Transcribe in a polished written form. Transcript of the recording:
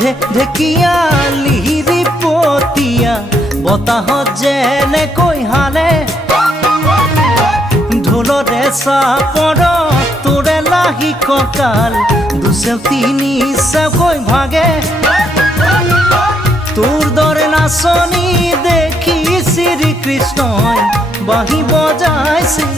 ঢেকিয়ালিৰি পতিয়া বতাহত যেনেকৈ হালে ঢোলৰে চাপৰ তোৰে লাহি কঁকাল দুচেও তিনি চেওকৈ ভাগে তোৰ দৰে নাচনি দেখি শ্ৰীকৃষ্ণই বাঁহী বজাইছিল।